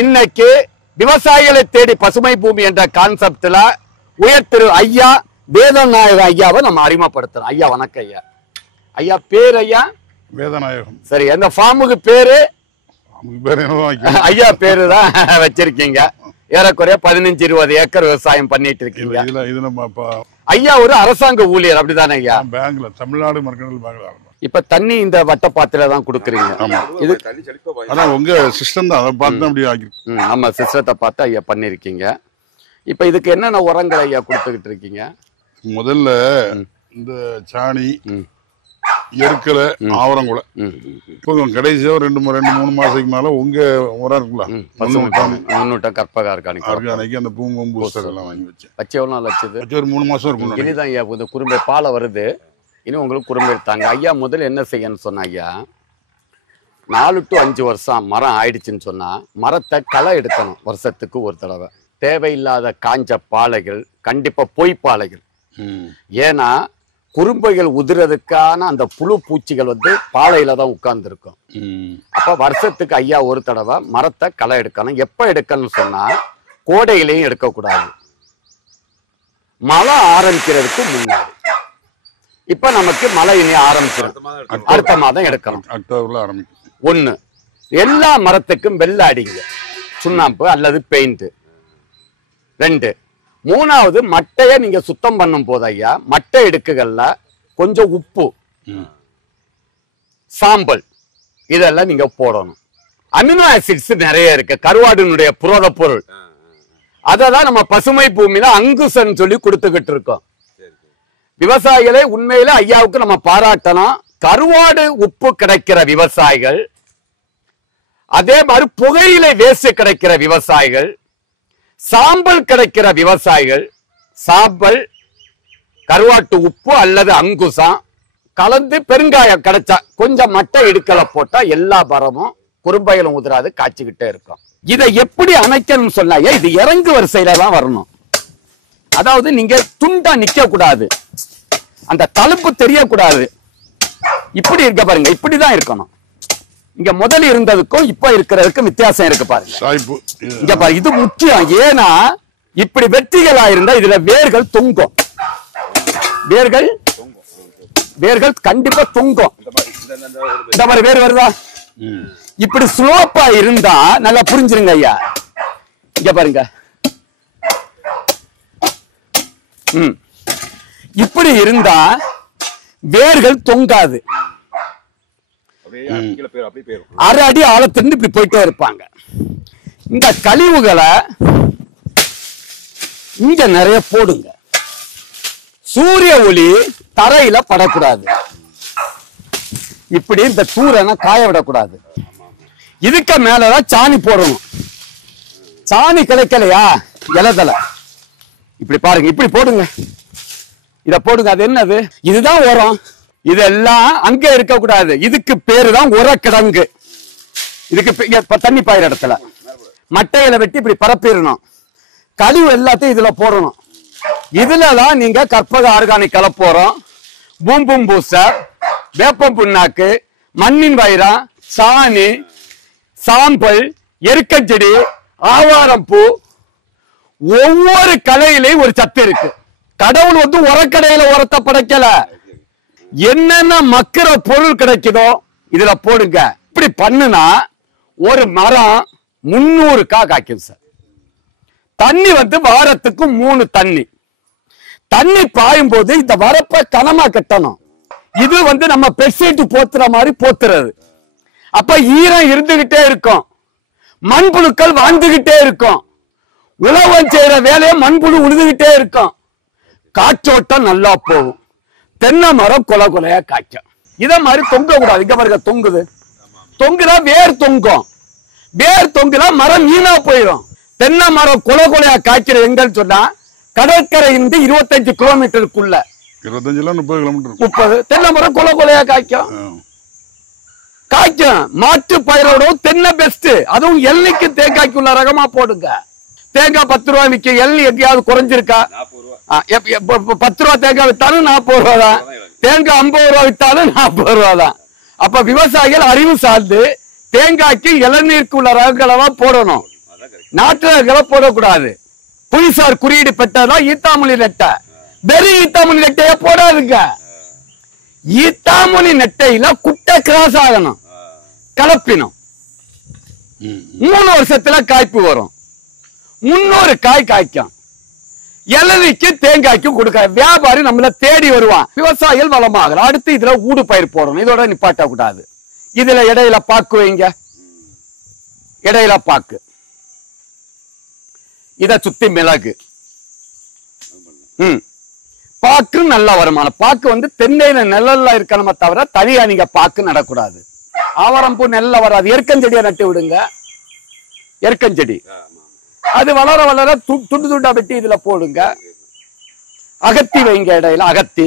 இன்னைக்கு விவசாயிகளை தேடி பசுமை பூமி என்ற கான்செப்ட்ல உயர் திரு ஐயா வேதநாயகம் ஐயாவை நம்ம அறிமுகப்படுத்துறோம். ஐயா வணக்கம் ஐயா. ஐயா பேர் ஐயா வேதநாயகம். சரி, அந்த ஃபார்முக்கு பேரு ஐயா பேரு தான் வச்சிருக்கீங்க. ஏறக்குறைய 15-20 ஏக்கர் விவசாயம் பண்ணிட்டு இருக்கீங்க. ஐயா ஒரு அரசாங்க ஊழியர் அப்படிதானே ஐயா? பேங்க்ல, தமிழ்நாடு மர்கண்டல் பேங்க்ல. இப்ப தண்ணி இந்த வட்டப்பாத்தில தான் கொடுக்குறீங்க. இது உங்க சிஸ்டம் தான், அதை பார்த்து அப்படி ஆகி. ஆமா, சிஸ்டத்தை பார்த்து ஐயா பண்ணிருக்கீங்க. இப்ப இதுக்கு என்னென்ன உரங்கள் ஐயா கொடுத்துக்கிட்டு இருக்கீங்க? முதல்ல இந்த சாணி, எருக்கலை, ஆவரங்குலை. இப்போ கடைசியா 2-3 மாசத்துக்கு மேல உங்க உரம் இருக்குல்ல, முன்னூட்டம் கற்பக ஆர்கானிக் அந்த பூங்கும் பூஸ்டர் எல்லாம் வாங்கி வச்சு எவ்வளவு நாள் வச்சது? ஒரு 3 மாசம் இருக்கும். இனிதான் ஐயா இந்த குறும்பை பாலை வருது. இன்னும் உங்களுக்கு குறும்பை எடுத்தாங்க ஐயா. முதல்ல என்ன செய்யணும்னு சொன்னா ஐயா, 4 to 5 வருஷம் மரம் ஆயிடுச்சுன்னு சொன்னா மரத்தை களை எடுக்கணும். வருஷத்துக்கு ஒரு தடவை. தேவையில்லாத காஞ்ச பாலைகள், கண்டிப்பா பொய் பாலைகள். ஏன்னா குறும்பைகள் உதிரதுக்கான அந்த புழு பூச்சிகள் பாலையில தான் உட்கார்ந்து இருக்கும். அப்ப வருஷத்துக்கு ஐயா ஒரு தடவை மரத்தை களை எடுக்கணும். எப்ப எடுக்கணும்னு சொன்னா கோடையிலையும் எடுக்கக்கூடாது, மழை ஆரம்பிக்கிறதுக்கு முன்னாடி. இப்ப நமக்கு மழை இனி ஆரம்பிச்சிடும், அடுத்த மாதம் எடுக்கணும். அக்டோபர்ல ஆரம்பிக்கும். 1 எல்லா மரத்துக்கும் வெள்ளை அடிங்க, சுண்ணாம்பு அல்லது பெயிண்ட். 2 3வது மட்டையை நீங்க சுத்தம் பண்ணும் போது ஐயா, மட்டை இடுக்குகள்ல கொஞ்சம் உப்பு, சாம்பல் இதெல்லாம் நீங்க போடணும். அமினோ ஆசிட்ஸ் நிறைய இருக்கு, கருவாடினுடைய புரத பொருள். அததான் நம்ம பசுமை பூமியில அங்குசன் சொல்லி கொடுத்துக்கிட்டு இருக்கோம். விவசாயிகளை உண்மையில ஐயாவுக்கு நம்ம பாராட்டணும். கருவாடு உப்பு கிடைக்கிற விவசாயிகள், அதே மாதிரி புகையிலை வேஸ்ட் கிடைக்கிற விவசாயிகள், சாம்பல் கிடைக்கிற விவசாயிகள், சாம்பல், கருவாட்டு உப்பு அல்லது அங்குசம் கலந்து பெருங்காயம் கிடைச்சா கொஞ்சம் மட்டை இடுக்கலை போட்டா எல்லா மரமும் குறும்பையிலும் உதிராது, காய்ச்சிக்கிட்டே இருக்கும். இதை எப்படி அமைக்கணும்னு சொன்னா, இது இறங்கு வரிசையில தான் வரணும். அதாவது நீங்க துண்டா நிக்க கூடாது, அந்த தழுப்பு தெரியக்கூடாது. இப்படி இருக்க பாருங்க, இப்படிதான் இருக்கணும். இங்க முதல் இருந்ததுக்கும் இப்ப இருக்கிறதுக்கும் வித்தியாசம் இருக்கு பாருங்க. இங்க பாரு, இது முக்கியம். ஏன்னா இப்படி வெற்றிகளா இருந்தா இதுல வேர்கள் தொங்கும். வேர்கள் கண்டிப்பா தொங்கும். இந்த மாதிரி வேர் வருதா? இப்படி ஸ்லோப்பா இருந்தா நல்லா புரிஞ்சிருங்க ஐயா. இங்க பாருங்க, இப்படி இருந்தா வேர்கள் தொங்காது. 1/2 அடி ஆழத்திலிருந்து இப்படி போயிட்டே இருப்பாங்க. இந்த கழிவுகளை இங்க நிறைய போடுங்க. சூரிய ஒளி தரையில படக்கூடாது. இப்படி இந்த தூரனை காய விடக்கூடாது. இதுக்கு மேலதான் சாணி போடணும். சாணி கிடைக்கலையா, இலதலை இப்படி பாருங்க, இப்படி போடுங்க. இத போடுங்க. அது என்னது? இதுதான் உரம். இதெல்லாம் அங்க இருக்க கூடாது. இதுக்கு பேரு தான் உரக்கிடங்கு. இதுக்கு தண்ணி பாயிற இடத்துல மட்டையில வெட்டி இப்படி பரப்பிடணும். கழிவு எல்லாத்தையும் இதுல போடணும். இதுலதான் நீங்க கற்பக ஆர்கானிக் கலப்போறோம், பூம்பும் பூசர், வேப்பம் புண்ணாக்கு, மண்ணின் வைரம், சாணி, சாம்பல், எருக்கச்செடி, ஆவாரம் பூ, ஒவ்வொரு கலையிலையும் ஒரு சத்து இருக்கு. கடவுள் உரக்கடையில உரத்தை படைக்கல. என்னென்ன மக்கிற பொருள் கிடைக்குதோ இதுல போடுங்க. இப்படி பண்ணுனா ஒரு மரம் 300 காய்க்கும் சார். தண்ணி வாரத்துக்கு 3 தண்ணி பாயும் போது இந்த வரப்ப கனமா கட்டணும். இது நம்ம பெட்ஷீட் போத்துற மாதிரி போத்துறது. அப்ப ஈரம் இருந்துகிட்டே இருக்கும், மண்புழுக்கள் வாழ்ந்துகிட்டே இருக்கும், உழவன் செய்யற வேலையை மண்புழு உழுதுகிட்டே இருக்கும், காற்றோட்டம் நல்லா போகும், தென்னை மரம் கொலை கொலையா காய்க்கும். இத மாதிரி தொங்க கூடாது. இங்க பாருங்க, தொங்குது. தொங்குதா வேர் தொங்கும். வேர் தொங்குதா மரம் வீணா போயிடும். தென்னை மரம் கொலை கொலையா காய்க்கிற எங்கன்னு சொன்னா கடற்கரை 25 கிலோமீட்டருக்குள்ள, 30 கிலோமீட்டர், 30 தென்னை மரம் கொலை கொலையா காய்க்கும். மாற்று பயிரோட தென்னை பெஸ்ட். அதுவும் எல்லைக்கு தேங்காய்க்குள்ள ரகமா போடுங்க. தேங்காய் 10 ரூபாய் விற்க, எள்ளி எங்கேயாவது குறைஞ்சிருக்கா? 10 ரூபாய் தேங்காய் வித்தாலும் 40 ரூபா தான். தேங்காய் 50 ரூபாய் வித்தாலும் 40 ரூபா தான். அப்ப விவசாயிகள் அறிவு சார்ந்து தேங்காய்க்கு இளநீருக்கு உள்ள ரகங்களவா போடணும். நாட்டு ரகங்களை போடக்கூடாது. புவிசார் குறியீடு பெற்றதான் ஈத்தாமொழி நெட்டை. வெறும் ஈத்தாமொழி நெட்டையே போடாதுங்க. ஈத்தாமொழி நெட்டையில குட்டை கிராஸ் ஆகணும், கலப்பினம். 3 வருஷத்துல காய்ப்பு வரும். 300 காய் காய்க்கும். இளநிக்கு தேங்காய்க்கும் கொடுக்க வியாபாரி நம்மள தேடி வருவான். விவசாயிகள் வளமாகலாம். அடுத்து இதுல ஊடு பயிர் போடணும். இதோட நிப்பாட்ட கூடாது. இதுல இடையில பாக்கு வைங்க, இடையில பாக்கு. இத சுத்தி மிளகு. பாக்கு நல்ல வருமானம். பாக்கு வந்து தென்னையில நெல்ல இருக்கணுமே தவிர தனியா நீங்க பாக்கு நடக்கூடாது. ஆவரம்பூ நெல்ல வராது. எருக்கஞ்செடியை நட்டு விடுங்க. எருக்கஞ்செடி அது வளர வளர துண்டு துண்டா வெட்டி இதுல போடுங்க. அகத்தி வைங்க இடையில. அகத்தி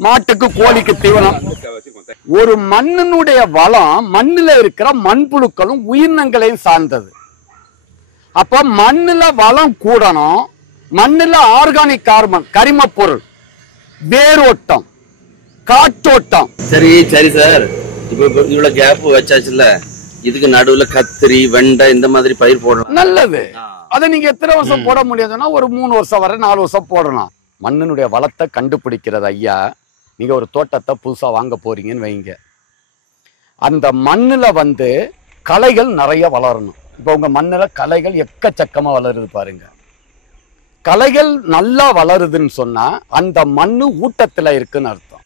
மாட்டுக்கு கோழிக்கு தீவனம். ஒரு மண்ணினுடைய வளம் மண்ணுல இருக்கிற மண்புழுக்களும் உயிரினங்களையும் சார்ந்தது. அப்ப மண்ணுல வளம் கூடணும். மண்ணுல ஆர்கானிக் கார்பன், கரிம பொருள், வேரோட்டம், காற்றோட்டம். சரி சரி சார், இப்ப இவ்வளவு கேப் வச்சாச்சுல்ல, இதுக்கு நடுவுல கத்திரி, வெண்டை இந்த மாதிரி பயிர் போடலாம். நல்லது. அதை நீங்க எத்தனை வருஷம் போட முடியாதுன்னா ஒரு 3 வருஷம் வரை 4 வருஷம் போடலாம். மண்ணினுடைய வளத்தை கண்டுபிடிக்கிறது ஐயா. நீங்க ஒரு தோட்டத்தை புதுசா வாங்க போறீங்கன்னு வைங்க. அந்த மண்ணுல வந்து களைகள் நிறைய வளரணும். இப்ப உங்க மண்ணுல களைகள் எக்கச்சக்கமா வளருது பாருங்க. களைகள் நல்லா வளருதுன்னு சொன்னா அந்த மண்ணு ஊட்டத்துல இருக்குன்னு அர்த்தம்.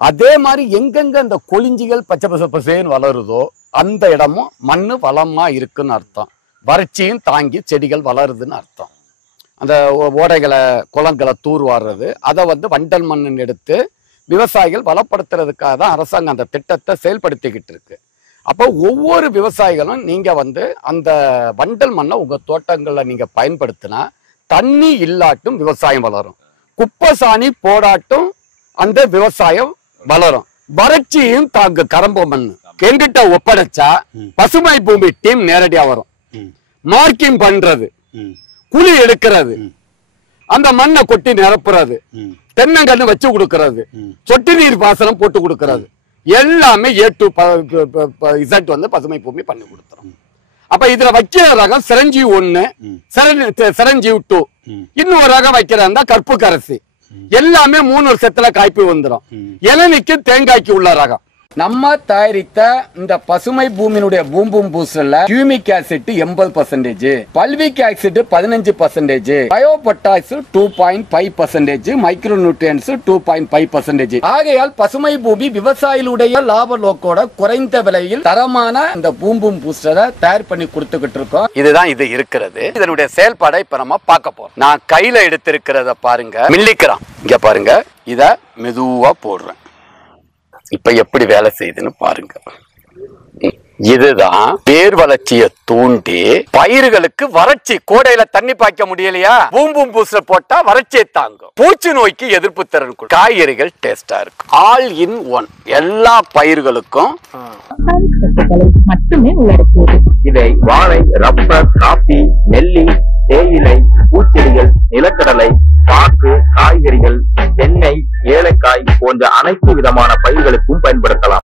அதே மாதிரி எங்கெங்க அந்த கொளிஞ்சிகள் பச்சை பசை பசேன்னு வளருதோ அந்த இடமும் மண்ணு வளமா இருக்குன்னு அர்த்தம். வறட்சியும் தாங்கி செடிகள் வளருதுன்னு அர்த்தம். அந்த ஓடைகளை குளங்களை தூர்வாடுறது, அதை வந்து வண்டல் மண்ணுன்னு எடுத்து விவசாயிகள் வளப்படுத்துறதுக்காக தான் அரசாங்கம் அந்த திட்டத்தை செயல்படுத்திக்கிட்டு இருக்கு. அப்போ ஒவ்வொரு விவசாயிகளும் நீங்க வந்து அந்த வண்டல் மண்ணை உங்க தோட்டங்கள்ல நீங்க பயன்படுத்தினா தண்ணி இல்லாட்டும் விவசாயம் வளரும். குப்பை சாணி போடாட்டும் அந்த விவசாயம் வளரும். வறட்சியும் தாங்கு கரம்பு மண். எங்கிட்ட ஒப்படைச்சா பசுமை பூமி டீம் நேரடியா வரும். மார்க்கிங் பண்றது, குழி எடுக்கிறது, அந்த மண்ணை கொட்டி நிரப்புறது, தென்னங்கன்னு வச்சு கொடுக்கறது, சொட்டு நீர் பாசனம் போட்டு கொடுக்கறது, எல்லாமே A to Z வந்து பசுமை பூமி பண்ணி கொடுத்துரும். அப்ப இதுல வைக்கிற ரகம் சிரஞ்சீவி 1, சிரஞ்சீவி 2, இன்னொரு ரகம் வைக்கிறதா கற்பு கரசி. எல்லாமே 3 வருஷத்துல காய்ப்பு வந்துடும். இளநிக்கு தேங்காய்க்கு உள்ள ரகம். நம்ம தயாரித்த இந்த பசுமை பூமியினுடைய பூம்பும் பூசல்ல humic acid 80%, fulvic acid 15%, biopotash 2.5%, micro nutrients 2.5%. ஆகையால் பசுமை பூமி விவசாயிகளுடைய லாப நோக்கோட குறைந்த விலையில் தரமான இந்த பூம்பும் பூஸ்டரை தயார் பண்ணி கொடுத்துக்கிட்டு இருக்கோம். இதுதான் இது இருக்கிறது. இதனுடைய செயல்பாடை இப்ப நம்ம பார்க்க போறோம். நான் கையில எடுத்திருக்கிறத பாருங்க. மில்லிகிராம் இங்க பாருங்க. இத மெதுவா போடுறேன். இப்ப எப்படி வேலை செய்யுதுன்னு பாருங்க. இதுதான் வேர் வளர்ச்சியை தூண்டி பயிர்களுக்கு வறட்சி, கோடையில தண்ணி பாய்க்க முடியலையா, பூம்பும் பூச போட்டா வறட்சியை தாங்கும். பூச்சி நோய்க்கு எதிர்ப்பு திறன், காய்கறிகள் டேஸ்டா இருக்கும். ஆல் இன் ஒன், எல்லா பயிர்களுக்கும் மட்டுமே உள்ளடக்கியது. இதை வாழை, ரப்பர், காபி, நெல்லி, தேயிலை, பூச்செடிகள், நிலக்கடலை, பாக்கு, காய்கறிகள், தென்னை, ஏலக்காய் போன்ற அனைத்து விதமான பயிர்களுக்கும் பயன்படுத்தலாம்.